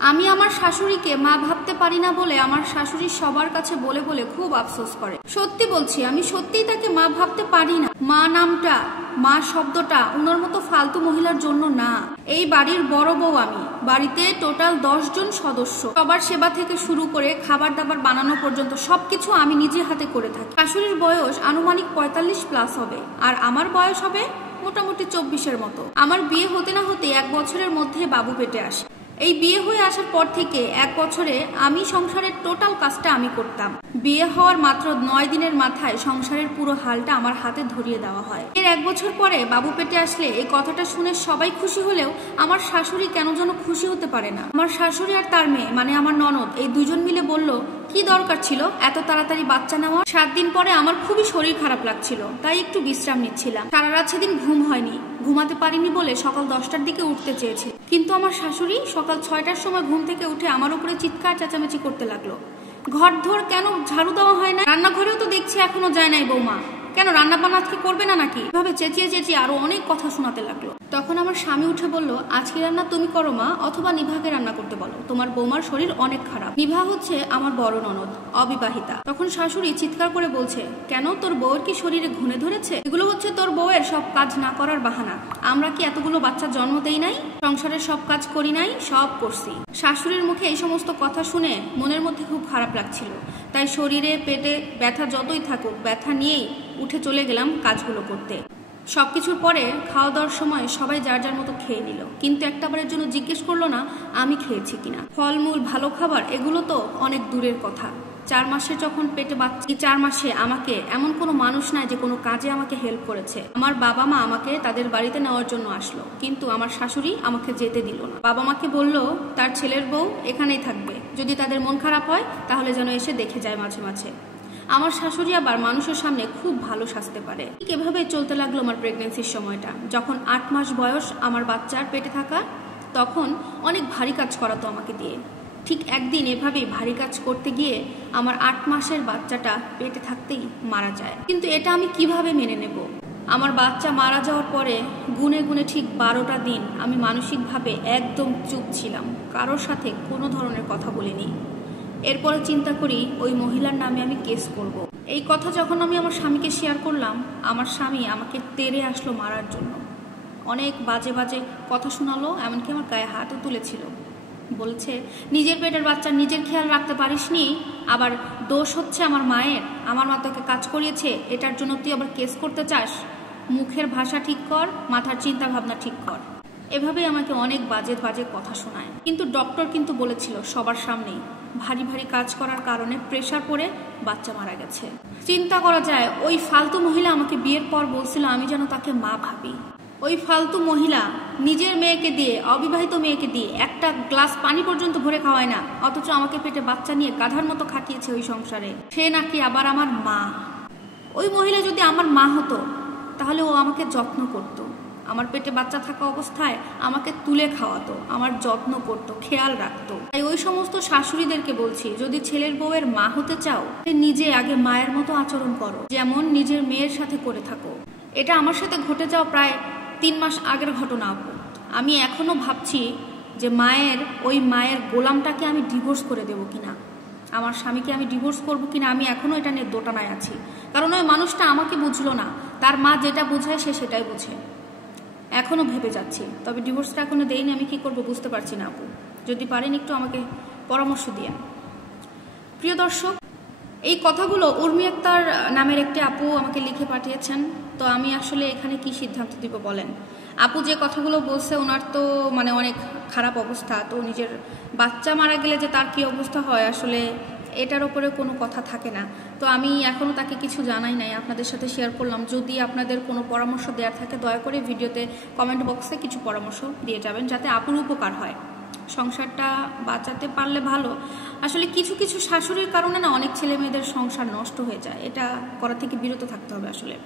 আমি আমার শাশুড়িকে মা ভাবতে পারি না বলে আমার শাশুড়ি সবার কাছে বলে বলে খুব আফসোস করে। সত্যি বলছি, আমি সত্যিই তাকে মা ভাবতে পারি না। মা নামটা, মা শব্দটা ওনার মতো ফালতু মহিলার জন্য না। এই বাড়ির বড় বউ আমি। বাড়িতে টোটাল 10 জন সদস্য। সবার সেবা থেকে শুরু করে খাবার দাবার বানানো পর্যন্ত সবকিছু আমি নিজে হাতে করে থাকি। শাশুড়ির বয়স আনুমানিক 45+ হবে, আর আমার বয়স হবে মোটামুটি 24-এর মতো। আমার বিয়ে হতে না হতে 1 বছরের মধ্যে বাবু পেটে আসে। এই বিয়ে হয়ে আসার পর থেকে 1 বছরে আমি সংসারের টোটাল কাজটা আমি করতাম। বিয়ে হওয়ার মাত্র 9 দিনের মাথায় সংসারের পুরো হালটা আমার হাতে ধরিয়ে দেওয়া হয়। এর 1 বছর পরে বাবু পেটে আসলে এই কথাটা শুনে সবাই খুশি হলেও আমার শাশুড়ি কেন যেন খুশি হতে পারে না। আমার শাশুড়ি আর তার মেয়ে মানে আমার ননদ, এই দুজন মিলে বলল, কি দরকার ছিল এত তাড়াতাড়ি বাচ্চা নেওয়া? 7 দিন পরে আমার খুবই শরীর খারাপ লাগছিল, তাই একটু বিশ্রাম নিচ্ছিলাম। সারা রাত সেদিন ঘুম হয়নি। ঘুমাতে পারিনি বলে সকাল 10টার দিকে উঠতে চেয়েছি, কিন্তু আমার শাশুড়ি সকাল 6টার সময় ঘুম থেকে উঠে আমার উপরে চিৎকার চেঁচামেচি করতে লাগলো। ঘর ধর কেন ঝাড়ু দেওয়া হয় না? রান্নাঘরেও তো দেখছি এখনো যায় নাই বৌমা, কেন রান্না বান্না আজকে করবে না নাকি? এভাবে চেঁচিয়ে চেঁচিয়ে আরো অনেক কথা শোনাতে লাগলো। তখন আমার স্বামী উঠে বলল, আজকে রান্না তুমি করো মা, অথবা নিভাকে রান্না করতে বলো, তোমার বৌমার শরীর অনেক খারাপ। নিভা হচ্ছে আমার বড় ননদ, অবিবাহিতা। তখন শাশুড়ি চিৎকার করে বলছে, কেন তোর বউয়ের কি শরীরে ঘুনে ধরেছে? এগুলো হচ্ছে তোর বউয়ের সব কাজ না করার বাহানা। আমরা কি এতগুলো বাচ্চার জন্ম দেই নাই? সংসারের সব কাজ করি নাই? সব করছি। শাশুড়ির মুখে এই সমস্ত কথা শুনে মনের মধ্যে খুব খারাপ লাগছিল, তাই শরীরে পেটে ব্যথা যতই থাকুক ব্যথা নিয়েই উঠে চলে গেলাম কাজগুলো করতে। সবকিছুর পরে খাওয়া দাওয়ার সময় সবাই যার যার মতো খেয়ে নিল, কিন্তু একটাবারের জন্য জিজ্ঞেস করলো না আমি খেয়েছি কিনা। ফলমূল, ভালো খাবার এগুলো তো অনেক দূরের কথা। 4 মাসে যখন পেটে বাচ্চা, 4 মাসে আমাকে এমন কোনো মানুষ নাই যে কোনো কাজে আমাকে হেল্প করেছে। আমার বাবা মা আমাকে তাদের বাড়িতে নেওয়ার জন্য আসলো, কিন্তু আমার শাশুড়ি আমাকে যেতে দিল না। বাবা মাকে বলল তার ছেলের বউ এখানেই থাকবে, যদি তাদের মন খারাপ হয় তাহলে যেন এসে দেখে যায় মাঝে মাঝে। আমার শাশুড়ি আবার মানুষের সামনে খুব ভালো সাজতে পারে। ঠিক এভাবে চলতে লাগলো আমার প্রেগনেন্সির সময়টা। যখন 8 মাস বয়স আমার বাচ্চার পেটে থাকা, তখন অনেক ভারী কাজ করাতো আমাকে দিয়ে। ঠিক একদিন এভাবেই ভারী কাজ করতে গিয়ে আমার 8 মাসের বাচ্চাটা পেটে থাকতেই মারা যায়। কিন্তু এটা আমি কিভাবে মেনে নেব? আমার বাচ্চা মারা যাওয়ার পরে গুনে গুনে ঠিক 12টা দিন আমি মানসিকভাবে একদম চুপ ছিলাম, কারোর সাথে কোনো ধরনের কথা বলিনি। এরপরে চিন্তা করি ওই মহিলার নামে আমি কেস করব। এই কথা যখন আমি আমার স্বামীকে শেয়ার করলাম, আমার স্বামী আমাকে তেড়ে আসলো মারার জন্য। অনেক বাজে বাজে কথা শোনালো, এমনকি আমার গায়ে হাতও তুলেছিল। বলছে নিজের পেটের বাচ্চা নিজের খেয়াল রাখতে পারিসনি, আবার দোষ হচ্ছে আমার মায়ের, আমার মা তোকে কাজ করিয়েছে, এটার জন্য তুই আবার কেস করতে চাস? মুখের ভাষা ঠিক কর, মাথার চিন্তা ভাবনা ঠিক কর। এভাবে আমাকে অনেক বাজে বাজে কথা শোনায়। কিন্তু ডক্টর কিন্তু বলেছিল সবার সামনেই ভারী ভারী কাজ করার কারণে প্রেশার পড়ে বাচ্চা মারা গেছে। চিন্তা করা যায় ওই ফালতু মহিলা আমাকে বিয়ের পর বলছিল আমি যেন তাকে মা ভাবি। ওই ফালতু মহিলা নিজের মেয়েকে দিয়ে, অবিবাহিত মেয়েকে দিয়ে একটা গ্লাস পানি পর্যন্ত ভরে খাওয়ায় না, অথচ আমাকে পেটে বাচ্চা নিয়ে গাধার মতো খাটিয়েছে ওই সংসারে। সে নাকি আবার আমার মা। ওই মহিলা যদি আমার মা হতো তাহলে ও আমাকে যত্ন করতো, আমার পেটে বাচ্চা থাকা অবস্থায় আমাকে তুলে খাওয়াতো, আমার যত্ন করতো, খেয়াল রাখতো। তাই ওই সমস্ত শাশুড়িদেরকে বলছি, যদি ছেলের বউয়ের মা হতে চাও নিজে আগে মায়ের মতো আচরণ করো, যেমন নিজের মেয়ের সাথে করে থাকো। এটা আমার সাথে ঘটে যাওয়া প্রায় 3 মাস আগের ঘটনা আপু। আমি এখনো ভাবছি যে ওই মায়ের গোলামটাকে আমি ডিভোর্স করে দেবো কিনা, আমার স্বামীকে আমি ডিভোর্স করবো কিনা। আমি এখনো এটা নিয়ে দোটানায় আছি, কারণ ওই মানুষটা আমাকে বুঝলো না, তার মা যেটা বোঝায় সে সেটাই বোঝে। এখনো ভেবে যাচ্ছি, তবে ডিভোর্সটা এখনো দেইনি। আমি কি করবো বুঝতে পারছি না আপু, যদি পারেন একটু আমাকে পরামর্শ দিয়ে। প্রিয় দর্শক, এই কথাগুলো উর্মি আক্তার নামের একটি আপু আমাকে লিখে পাঠিয়েছেন। তো আমি আসলে এখানে কি সিদ্ধান্ত দিব বলেন? আপু যে কথাগুলো বলছে ওনার তো মানে অনেক খারাপ অবস্থা, তো নিজের বাচ্চা মারা গেলে যে তার কি অবস্থা হয় আসলে এটার উপরে কোনো কথা থাকে না। তো আমি এখনও তাকে কিছু জানাই নাই, আপনাদের সাথে শেয়ার করলাম। যদি আপনাদের কোনো পরামর্শ দেওয়ার থাকে দয়া করে ভিডিওতে কমেন্ট বক্সে কিছু পরামর্শ দিয়ে যাবেন, যাতে আপুর উপকার হয়। সংসারটা বাঁচাতে পারলে ভালো। আসলে কিছু কিছু শাশুড়ির কারণে না অনেক ছেলে মেয়েদের সংসার নষ্ট হয়ে যায়, এটা করা থেকে বিরত থাকতে হবে আসলে।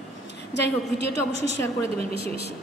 যাই হোক, ভিডিওটা অবশ্যই শেয়ার করে দেবেন বেশি বেশি।